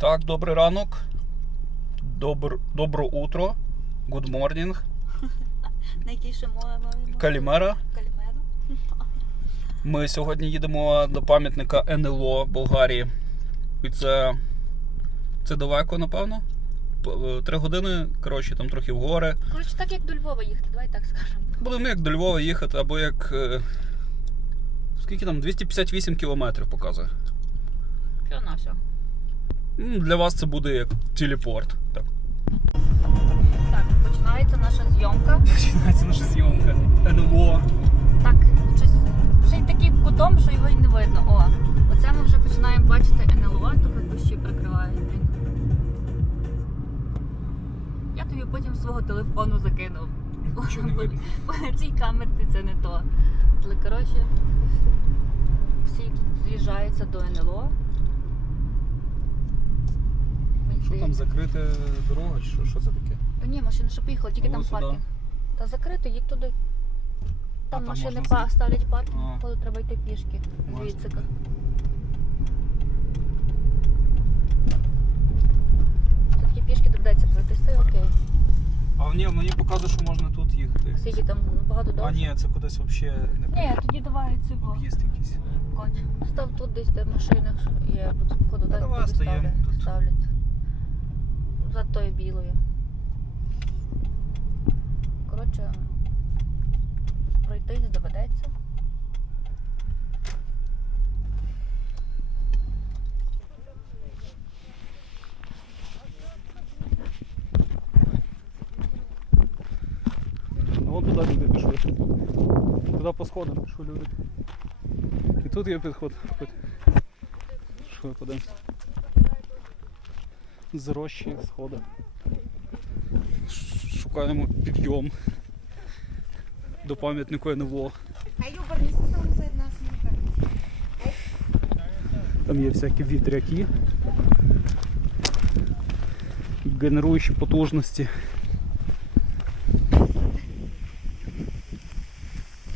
Так, добрий ранок. Добр, добро утро. Good morning. На якій ще мова? Калімера. Калімера. Ми сьогодні їдемо до пам'ятника НЛО Болгарії. І це. Це далеко, напевно. Е, Три години, коротше, там трохи в гори. Коротше, так як до Львова їхати, давай так скажемо. Будемо як до Львова їхати, або як. е, Скільки там? 258 кілометрів показує. Що на все. Для вас це буде як телепорт. Так. Так, починається наша зйомка. Починається наша зйомка. НЛО. Так, щось вже й таким кутом, що його й не видно. О, оце ми вже починаємо бачити НЛО, трохи кущі прикривають. Я тобі потім свого телефону закинув. Нічого не видно. Бо на цій камерці це не то. Але коротше, всі з'їжджаються до НЛО. Мені Що там закрита дорога? Що, що це таке? Та ні, машина ще поїхала, тільки Ну, там сюди. паркінг. Та закрито, їдь туди. Там там машини можна па- ставлять паркінг, А. коли треба йти пішки. Можна Звідси. пішки доведеться пройтись, та й окей. А ні, мені показує, що можна тут їхати. Скільки там багато А довше? ні, це кудись взагалі не Ні, тоді давай цього. об'їзд якийсь. Коть. Став тут десь, де машини є, бо тут походу Та так давай туди стоїмо тут. ставлять. За тою білою. Коротше, пройтись доведеться. А туди пішли. Туди по сходам пішли люди. І тут є підход. Що подивимось. Зарощі сходи. Шукаємо підйом до nu se. Там є всякі вітряки, генеруючі потужності.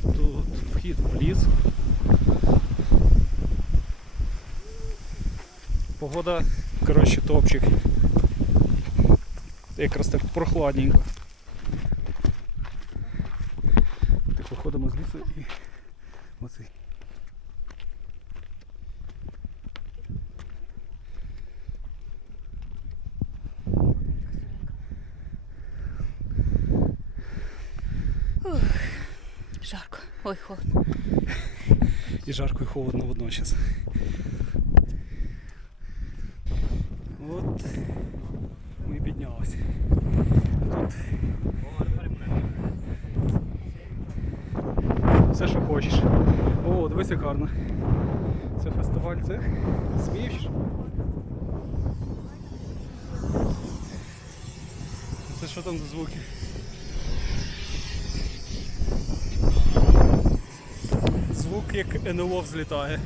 Тут вхід в ліс. Погода, коротше, топчик. Якраз так прохладненько. Так виходимо з лісу і оцей. Жарко. Ой, холодно. І жарко і холодно водночас. От ми. Тут все, що хочеш. О, дивись, як гарно. Це фестиваль цих смієш? Це що там за звуки? Звук як НЛО взлітає.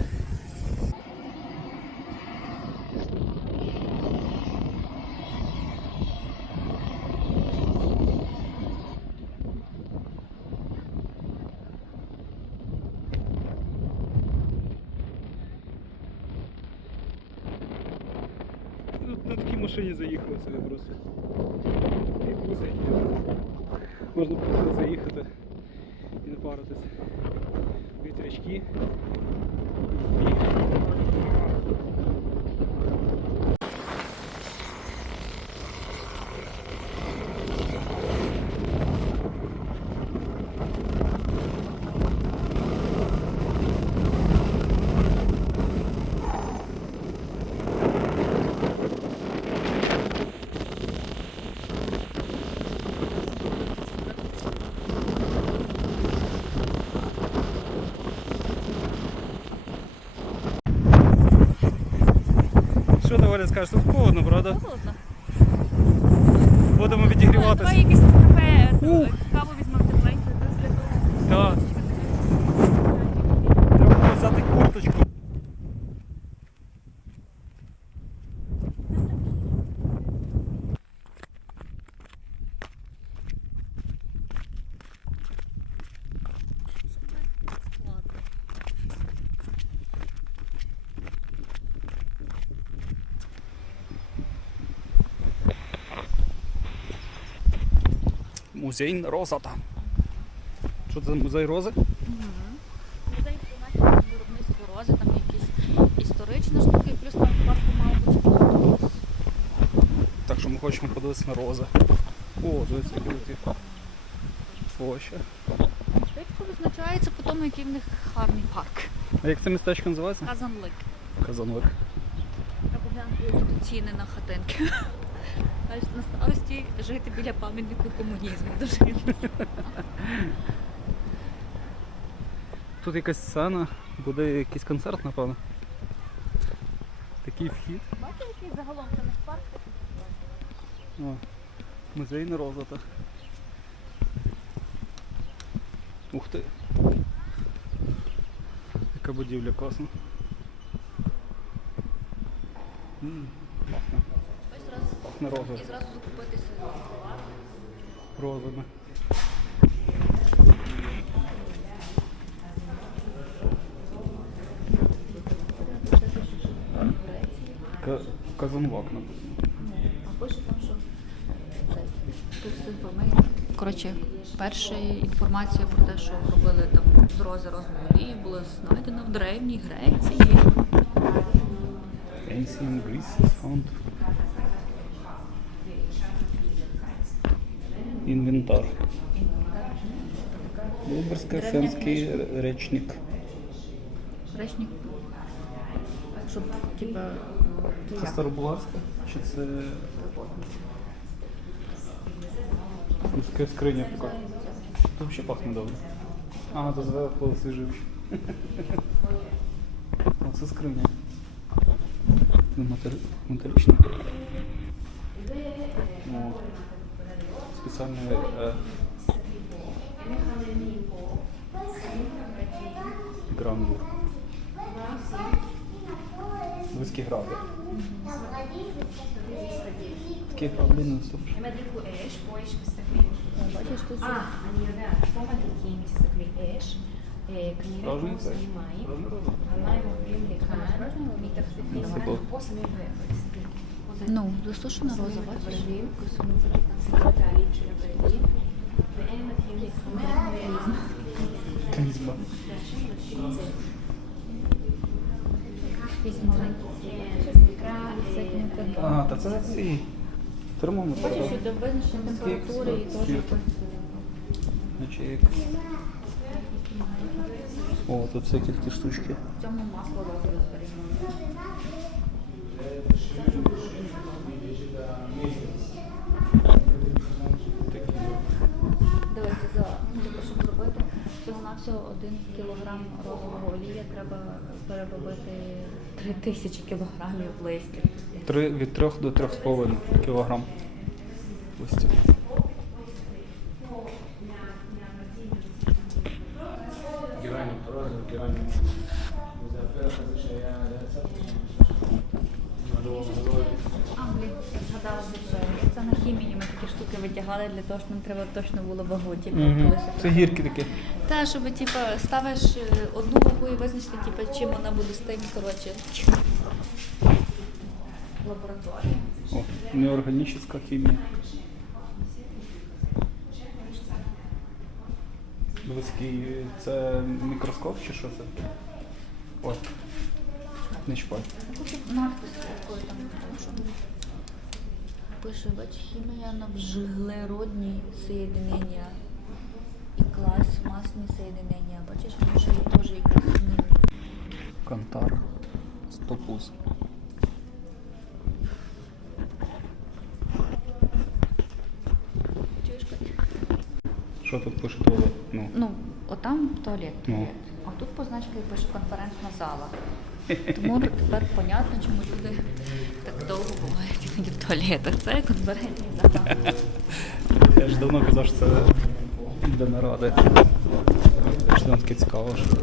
Ну, На такій машині заїхали сюди просто. І буси. Можна просто заїхати і не паритись. Вітрячки. Що ти Валя скажеш? Тут холодно, правда? Холодно. Будемо Давай відігріватися. якесь кафе, каву візьмемо тепленьку. Так. Треба взяти курточку. Музей Розата. Що це за музей рози? Музей призначений виробництво рози, там якісь історичні штуки, плюс там парку має бути. Так що ми хочемо подивитися на рози. О, дивіться, які. О, ще. Швидко визначається по тому, який в них гарний парк. А як це містечко називається? Казанлик. Казанлик. Треба глянути тут ціни на хатинки. Знаєш, на старості жити біля пам'ятнику комунізму. Дуже Тут якась сцена, буде якийсь концерт, напевно. Такий вхід. Бачите, який загалом це не парк? О, музей на розлатах. Ух ти. Яка будівля класна. М. Ось Пахне розою. і зразу закупитися. Розами. Ка- Казанлак написано. А пише там, що тут. Коротше, перша інформація про те, що робили там з рози розмові, була знайдена в древній Греції. Ancient Greece is found. Інвентар. Виборсько-фенський речник. Речник. Щоб, типа, ну, Це Старобуларська? Чи це. Така скриня така. Це взагалі пахне добре. А, то зверху освіжив. Оце скриня. Ну, Металічна. О, специальные э, граммур. Виски граби. Такі граблі не супер. Бачиш, тут А, они, да, помадики, стекли еш. Книгу снимаем. Она его привлекает. И так, после мы выбрали. Ну, засушена роза, бачиш? Якісь маленькі. А, та це ці термометр. Бачиш, що до визначення температури і теж якось. О, тут всякі такі штучки. В цьому масло розберемо. Дивіться, за зробити всього навсього один кілограм розового олія треба переробити три тисячі кілограмів листя. Три, від 3 до 3,5 кілограм листя. Штуки для того, щоб нам треба точно було вагу. Типу, Угу. коли Це гірки такі. Та, щоб типу, ставиш е, одну вагу і визначити, типу, чим вона буде з тим, коротше. Лабораторія. О, неорганічна хімія. Дивись, який це мікроскоп чи що це? Ой. Не чіпай. Хочу надпис якою там, тому що пише, бач, хімія на вжглеродні соєдинення і клас масні соєдинення. Бачиш, може і теж якась не Кантар. Стопус. Що тут пише туалет? Ну. Ну, отам туалет. Ну. А тут позначкою пише конферентна зала. Тому тепер понятно, чому люди довго бувають іноді в туалетах. Це конферентна зала. Я ж давно казав, що це для наради. Що нам таке цікаво. Що...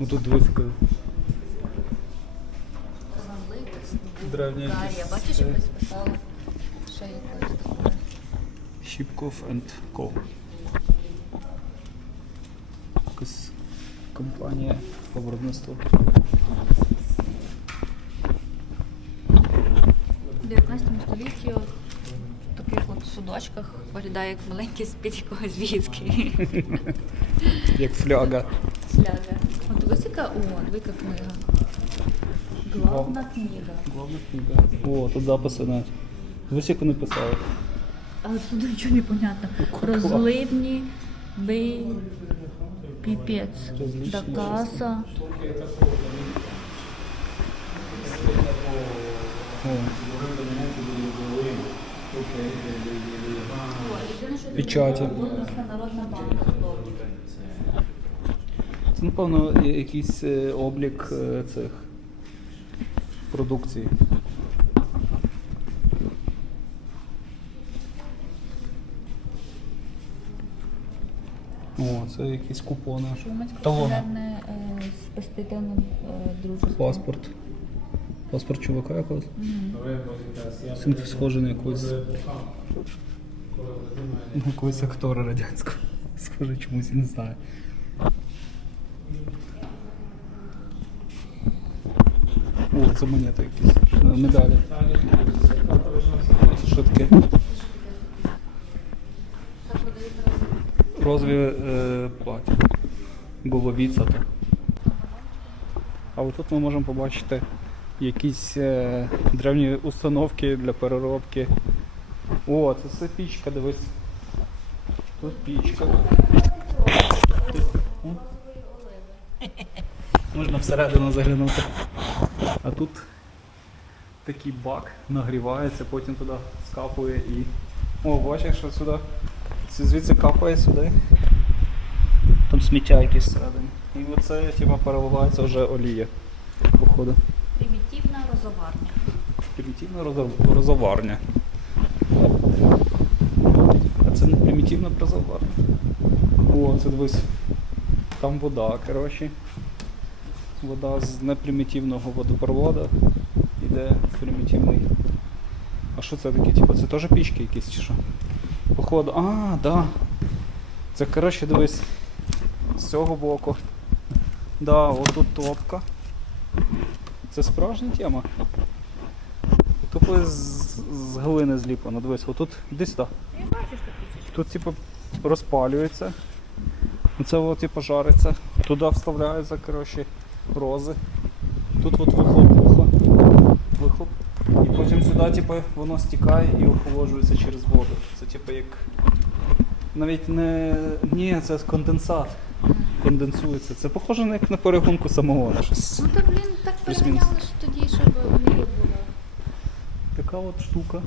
Ну тут високо. Древня якісь, бачиш, е, якось писала ще якось таке. Щіпков and Co. компанія по виробництву. 19 столітті в таких от судочках виглядає як маленький з-під якогось віскі. Як фляга. Фляга. От висика яка о, яка книга. Главна книга. Главна книга. О, тут записи навіть. Ось як вони писали. Але тут нічого не понятно. Розливні, бий піпець. Розличні Дакаса. О. Печаті. Це, напевно, якийсь е, облік е, цих продукції. О, це якісь купони. Шумацьке Талони. всемирне е, спестительне е, дружество. Паспорт. Паспорт чувака якогось. Син схожий на якогось, на якогось актора радянського. Схоже чомусь, не знаю. О, це монета якісь. Медалі. Це що таке? Розві е, плаття. Головіця. А отут ми можемо побачити якісь е, древні установки для переробки. О, це все пічка, дивись. Тут пічка. Можна всередину заглянути. А тут такий бак нагрівається, потім туди скапує і. О, бачиш, що сюди. Це звідси капає сюди. Там сміття якесь всередині. І оце типа переливається вже олія. Походу. Примітивна розоварня. Примітивна розов- розоварня. А це не примітивна розоварня. О, це дивись. Там вода, коротше. Вода з непримітивного водопроводу йде в примітивний. А що це таке? Типа це теж пічки якісь чи що? Походу. А, да. Це коротше дивись. З цього боку. Да, отут топка. Це справжня тема. Тупо з, з глини зліплено. Дивись, отут іди сюди. Тут, типу, розпалюється. Це от, типу, жариться. Туди вставляються, коротше, рози. Тут от вихлоп, вихлоп, вихлоп. І потім сюди, типу, воно стікає і охолоджується через воду. Типу як. Навіть не. Ні, це конденсат. Конденсується. Це похоже на як на перегонку самогону. Щось. Ну то, блін, так Плюс-мінус. переганяли тоді, щоб не була. Така от штука.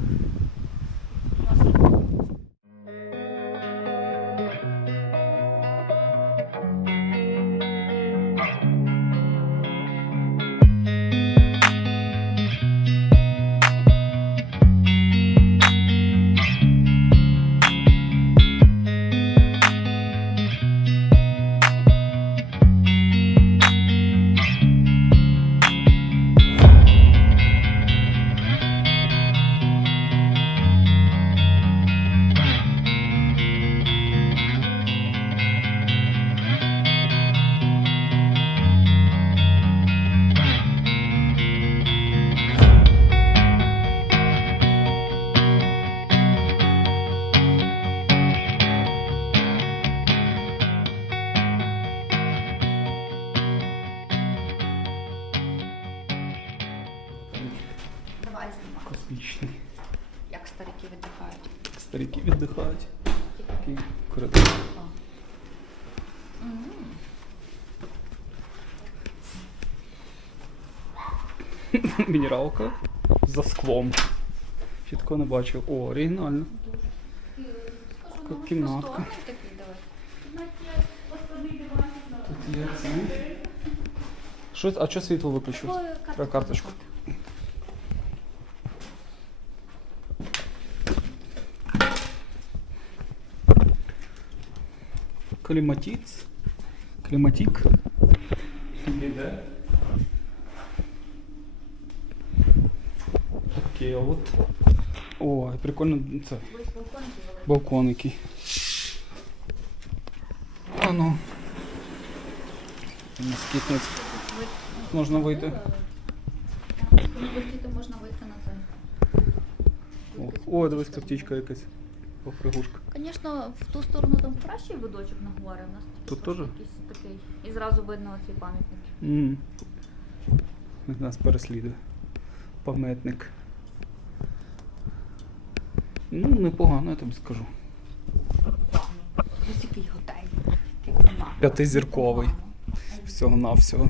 Старики віддихають. Такий коридор. Мінералка за склом. Ще такого не бачив. О, оригінально. Така кімнатка. Тут є це. Що, а що світло виключив? Треба карточку. Кліматіц. Кліматік. Іде. Окей, а от. О, прикольно це. Балкон який. А ну. Скітниць. Можна вийти. Вийти можна вийти на це. О, дивись, картічка якась. Попригушка. Звісно, в ту сторону там кращий видочок на гори. У нас Тут теж? якийсь такий. І зразу видно оці пам'ятники. М. Нас переслідує. Пам'ятник. Ну, непогано, я тобі скажу. Ось який готель. Який. П'ятизірковий. Всього навсього.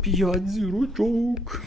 П'ять зірочок.